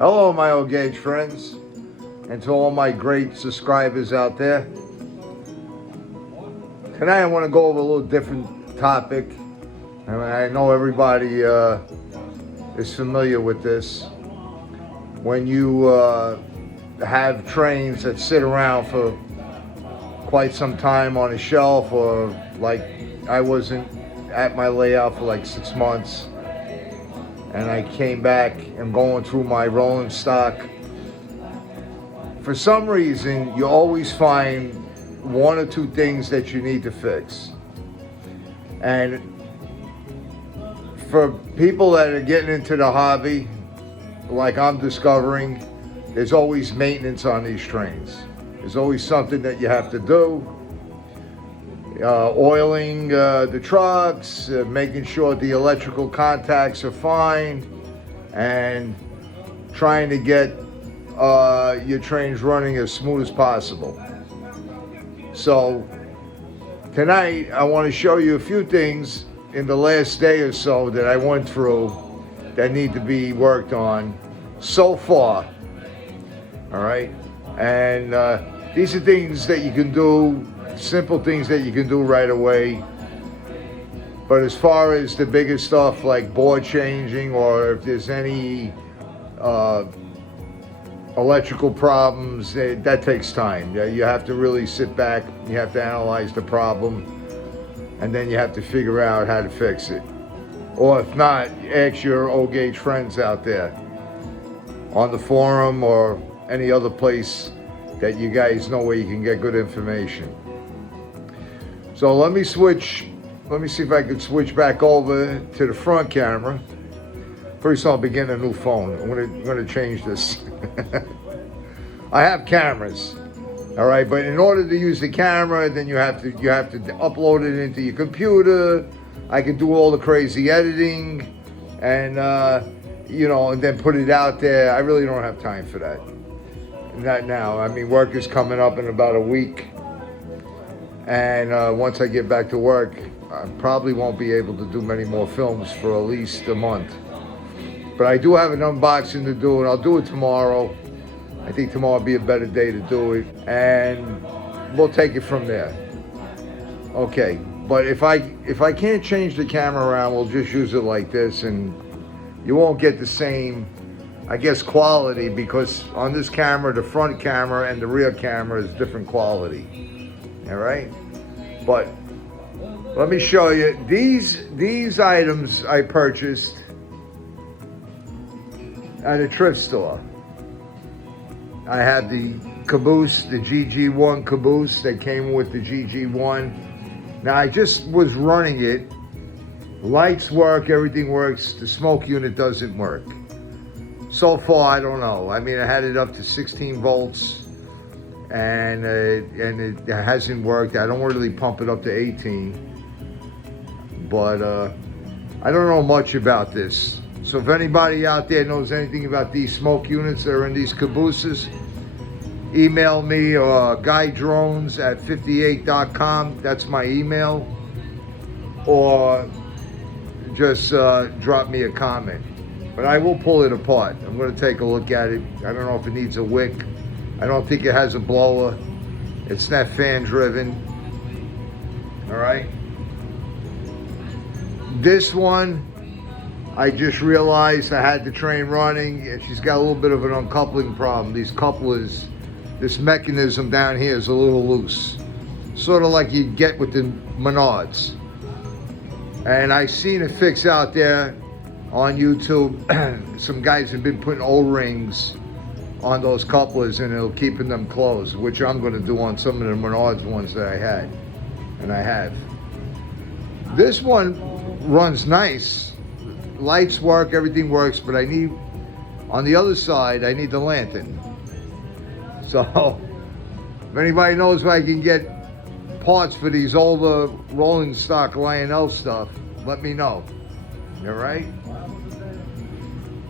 Hello, my old gauge friends, and to all my great subscribers out there. Tonight I want to go over a little different topic. I mean, I know everybody is familiar with this. When you have trains that sit around for quite some time on a shelf, or like I wasn't at my layout for like 6 months, and I came back and going through my rolling stock. For some reason, you always find one or two things that you need to fix. And for people that are getting into the hobby, like I'm discovering, there's always maintenance on these trains. There's always something that you have to do. Oiling the trucks, making sure the electrical contacts are fine, and trying to get your trains running as smooth as possible. So tonight I want to show you a few things in the last day or so that I went through that need to be worked on so far. All right, and these are things that you can do, simple things that you can do right away. But as far as the bigger stuff like board changing, or if there's any electrical problems, that takes time. You have to really sit back, you have to analyze the problem, and then you have to figure out how to fix it. Or if not, ask your old gauge friends out there on the forum or any other place that you guys know where you can get good information. So let me see if I can switch back over to the front camera. First I'll begin a new phone. I'm gonna change this. I have cameras, all right, but in order to use the camera, then you have to upload it into your computer. I can do all the crazy editing and and then put it out there. I really don't have time for that. Not now. I mean, work is coming up in about a week. And once I get back to work, I probably won't be able to do many more films for at least a month. But I do have an unboxing to do, and I'll do it tomorrow. I think tomorrow will be a better day to do it, and we'll take it from there. Okay, but if I can't change the camera around, we'll just use it like this, and you won't get the same, I guess, quality, because on this camera, the front camera and the rear camera is different quality. All right, but let me show you these items I purchased at a thrift store. I had the caboose, the GG1 caboose that came with the GG1. Now I just was running it. Lights work, everything works. The smoke unit doesn't work. So far, I don't know. I mean, I had it up to 16 volts. And it hasn't worked. I don't really pump it up to 18, but I don't know much about this. So if anybody out there knows anything about these smoke units that are in these cabooses, email me, or guydrones@58.com. That's my email, or just drop me a comment. But I will pull it apart. I'm going to take a look at it. I don't know if it needs a wick. I don't think it has a blower. It's not fan driven. All right. This one, I just realized I had the train running, and she's got a little bit of an uncoupling problem. These couplers, this mechanism down here is a little loose. Sort of like you get with the Menards. And I seen a fix out there on YouTube. Some guys have been putting O-rings on those couplers, and it'll keeping them closed, which I'm going to do on some of the Menards ones that I had, and I have. This one runs nice. Lights work, everything works, but I need, on the other side, I need the lantern. So, if anybody knows if I can get parts for these older rolling stock Lionel stuff, let me know. All right?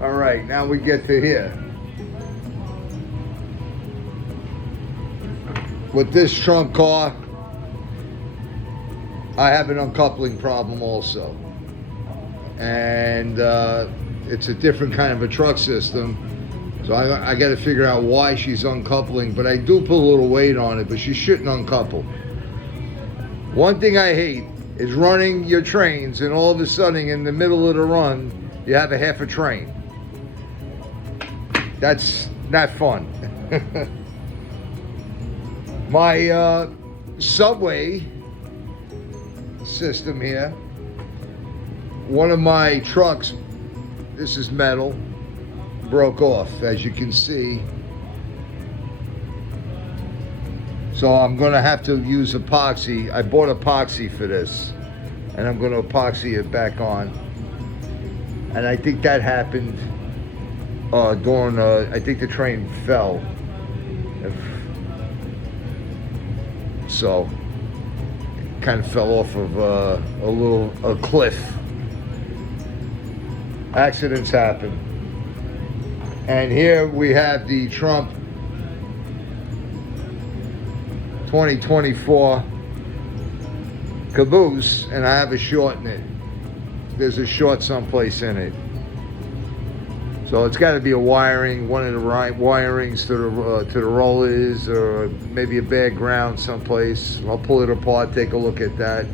All right, now we get to here. With this trunk car, I have an uncoupling problem also. And it's a different kind of a truck system. So I got to figure out why she's uncoupling, but I do put a little weight on it, but she shouldn't uncouple. One thing I hate is running your trains and all of a sudden in the middle of the run, you have a half a train. That's not fun. My subway system here, one of my trucks, this is metal, broke off, as you can see. So I'm gonna have to use epoxy. I bought epoxy for this, and I'm gonna epoxy it back on. And I think that happened during, I think the train fell. So, it kind of fell off of a cliff. Accidents happen. And here we have the Trump 2024 caboose, and I have a short in it. There's a short someplace in it. So it's got to be a wiring, one of the wirings to the rollers, or maybe a bad ground someplace. I'll pull it apart, take a look at that.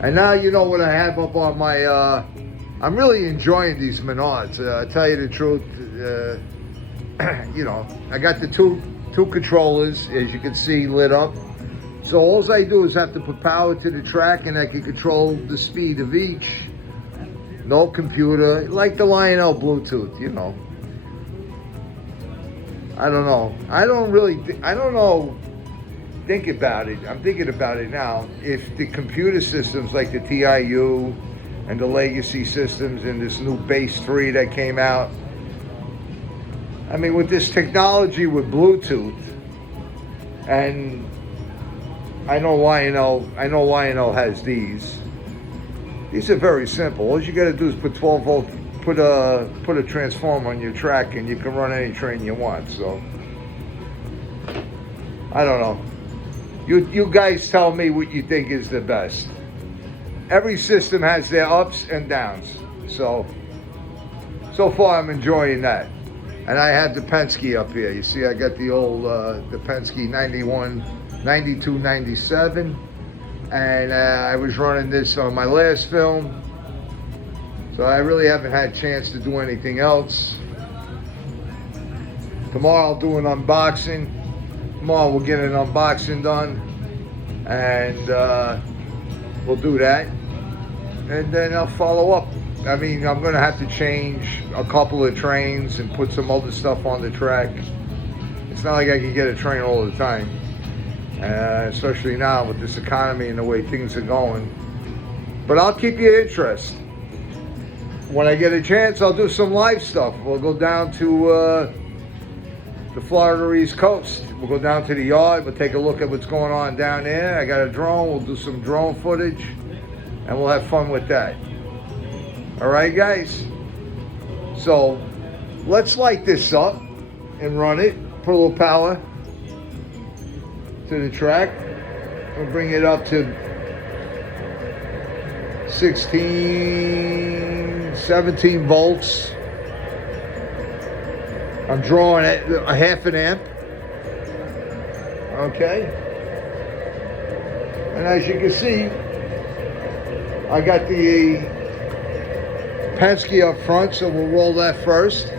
And now you know what I have up on my, I'm really enjoying these Menards. I tell you the truth, you know, I got the two controllers, as you can see, lit up. So all I do is have to put power to the track, and I can control the speed of each. No computer, like the Lionel Bluetooth, you know. I don't know. I don't know. Think about it. I'm thinking about it now. If the computer systems like the TIU and the legacy systems and this new Base 3 that came out, I mean, with this technology with Bluetooth, and I know Lionel has these. These are very simple. All you got to do is put 12 volt, put a transformer on your track, and you can run any train you want. So I don't know. You guys tell me what you think is the best. Every system has their ups and downs. So far I'm enjoying that. And I have the Penske up here. You see, I got the old the Penske 91, 92, 97. And I was running this on my last film, so I really haven't had a chance to do anything else. Tomorrow I'll do an unboxing. Tomorrow we'll get an unboxing done, and we'll do that. And then I'll follow up. I mean, I'm gonna have to change a couple of trains and put some other stuff on the track. It's not like I can get a train all the time. Especially now with this economy and the way things are going. But I'll keep you interested. When I get a chance, I'll do some live stuff. We'll go down to the Florida East Coast. We'll go down to the yard. We'll take a look at what's going on down there. I got a drone. We'll do some drone footage, and we'll have fun with that. All right, guys? So let's light this up and run it. Put a little power to the track. We'll bring it up to 16, 17 volts. I'm drawing at a half an amp. Okay. And as you can see, I got the Penske up front, so we'll roll that first.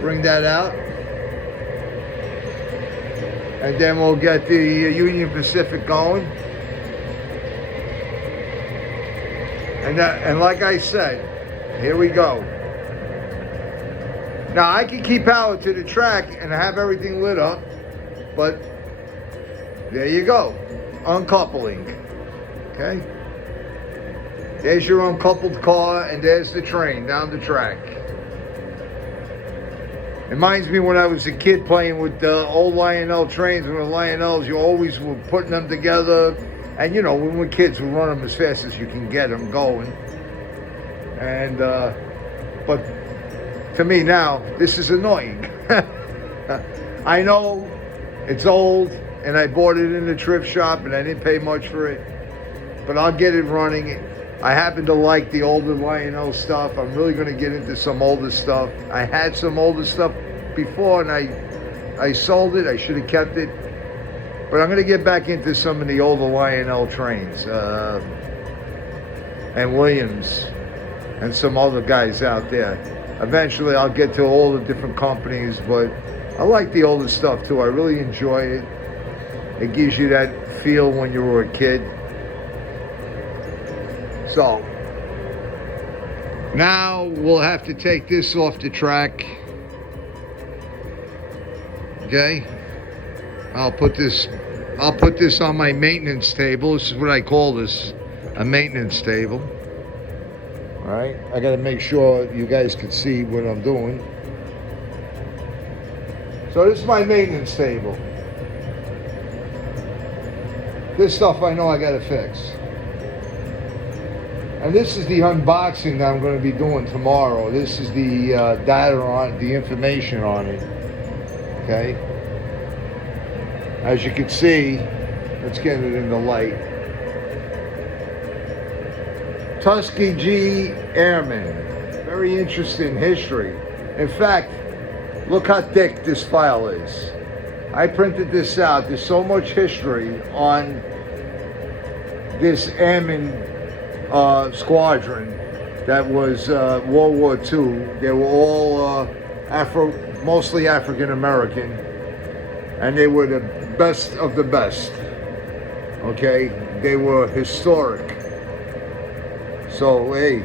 Bring that out. And then we'll get the Union Pacific going. And like I said, here we go. Now I can keep power to the track and have everything lit up, but there you go, uncoupling, okay? There's your uncoupled car, and there's the train down the track. Reminds me when I was a kid playing with the old Lionel trains. With the Lionels, you always were putting them together. And you know, when we're kids, we run them as fast as you can get them going. And, but to me now, this is annoying. I know it's old, and I bought it in the thrift shop, and I didn't pay much for it. But I'll get it running. I happen to like the older Lionel stuff. I'm really going to get into some older stuff. I had some older stuff before, and I sold it. I should have kept it. But I'm going to get back into some of the older Lionel trains. And Williams and some other guys out there. Eventually I'll get to all the different companies, but I like the older stuff too. I really enjoy it. It gives you that feel when you were a kid. So now we'll have to take this off the track. Okay? I'll put this on my maintenance table. This is what I call this, a maintenance table. All right, I got to make sure you guys can see what I'm doing. So this is my maintenance table. This stuff I know I got to fix. And this is the unboxing that I'm going to be doing tomorrow. This is the data on the information on it. Okay. As you can see, let's get it in the light. Tuskegee Airmen. Very interesting history. In fact, look how thick this file is. I printed this out. There's so much history on this airman squadron that was World War II. They were all mostly African American, and they were the best of the best. Okay, they were historic. So hey,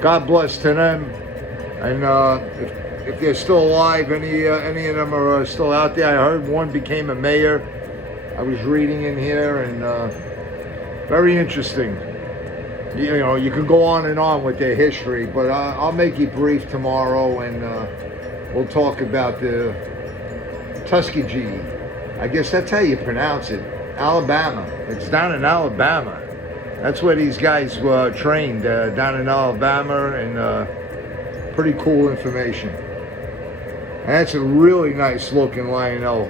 God bless to them, and if they're still alive, any of them are still out there. I heard one became a mayor. I was reading in here, and very interesting. You know, you could go on and on with their history, but I'll make it brief tomorrow, and we'll talk about the Tuskegee. I guess that's how you pronounce it. Alabama. It's down in Alabama. That's where these guys were trained, down in Alabama, and pretty cool information. And that's a really nice looking Lionel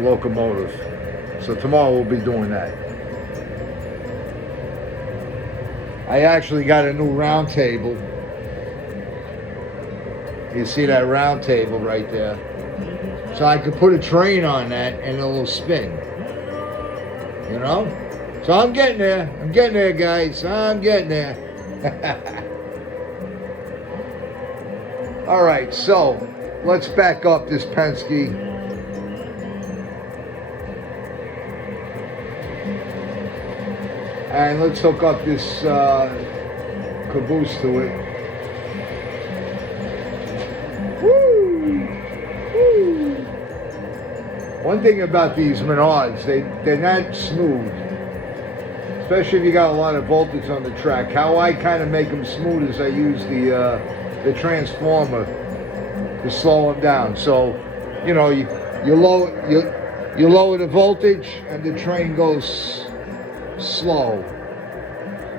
locomotive. So tomorrow we'll be doing that. I actually got a new round table. You see that round table right there? So I could put a train on that and it'll spin. You know? So I'm getting there. I'm getting there, guys. I'm getting there. All right, so let's back up this Penske. And let's hook up this caboose to it. Woo! Woo! One thing about these Menards, they're not smooth. Especially if you got a lot of voltage on the track. How I kind of make them smooth is I use the transformer to slow them down. So, you know, you lower the voltage and the train goes slow.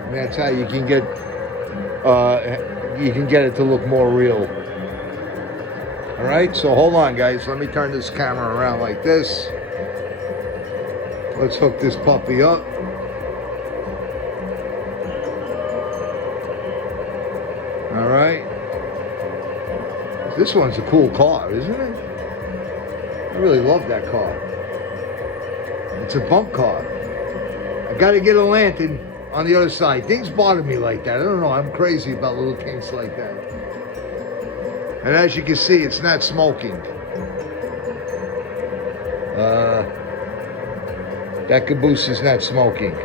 And that's how you can get it to look more real. All right, so hold on, guys. Let me turn this camera around like this. Let's hook this puppy up. All right. This one's a cool car, isn't it? I really love that car. It's a bump car. I gotta get a lantern on the other side. Things bother me like that. I don't know. I'm crazy about little things like that. And as you can see, it's not smoking. That caboose is not smoking.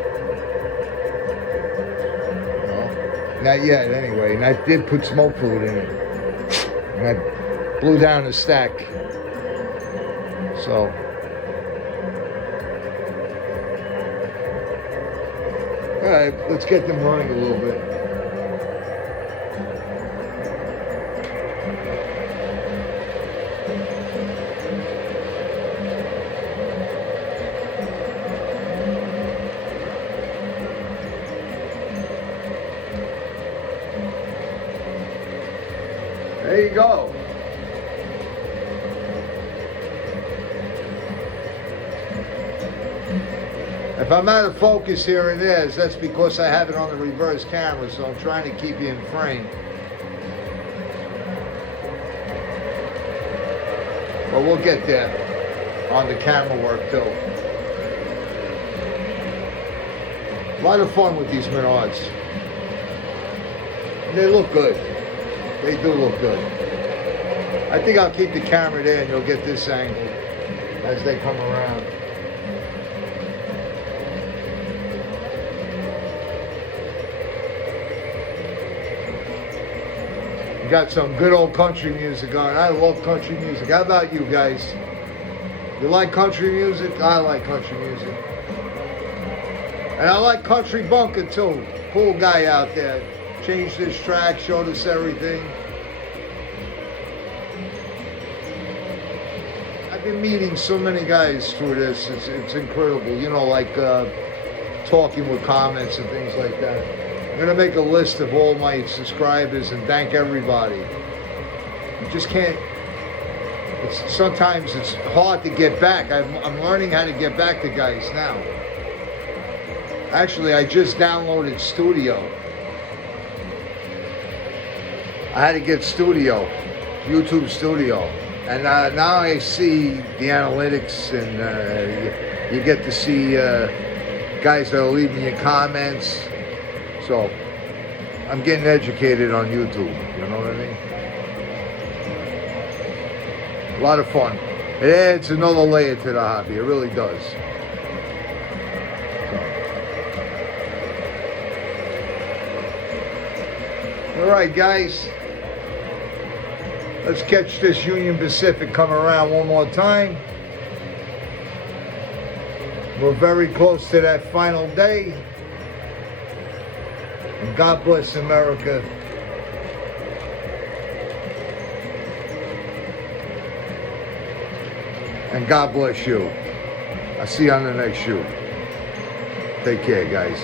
Well, not yet, anyway. And I did put smoke fluid in it. And I blew down the stack. So. All right, let's get them running a little bit. There you go. If I'm out of focus here and there, that's because I have it on the reverse camera, so I'm trying to keep you in frame. But we'll get there on the camera work too. A lot of fun with these Menards. And they look good. They do look good. I think I'll keep the camera there and you'll get this angle as they come around. You got some good old country music on. I love country music. How about you guys? You like country music? I like country music. And I like Country Bunker too. Cool guy out there. Changed his track, showed us everything. I've been meeting so many guys through this. It's incredible. You know, like talking with comments and things like that. I'm gonna make a list of all my subscribers and thank everybody. You just can't. Sometimes it's hard to get back. I'm learning how to get back to guys now. Actually, I just downloaded Studio. I had to get Studio, YouTube Studio. And now I see the analytics, and you get to see guys that are leaving you comments. So I'm getting educated on YouTube, you know what I mean? A lot of fun. It adds another layer to the hobby, it really does. So. All right, guys. Let's catch this Union Pacific come around one more time. We're very close to that final day. And God bless America. And God bless you. I'll see you on the next shoot. Take care, guys.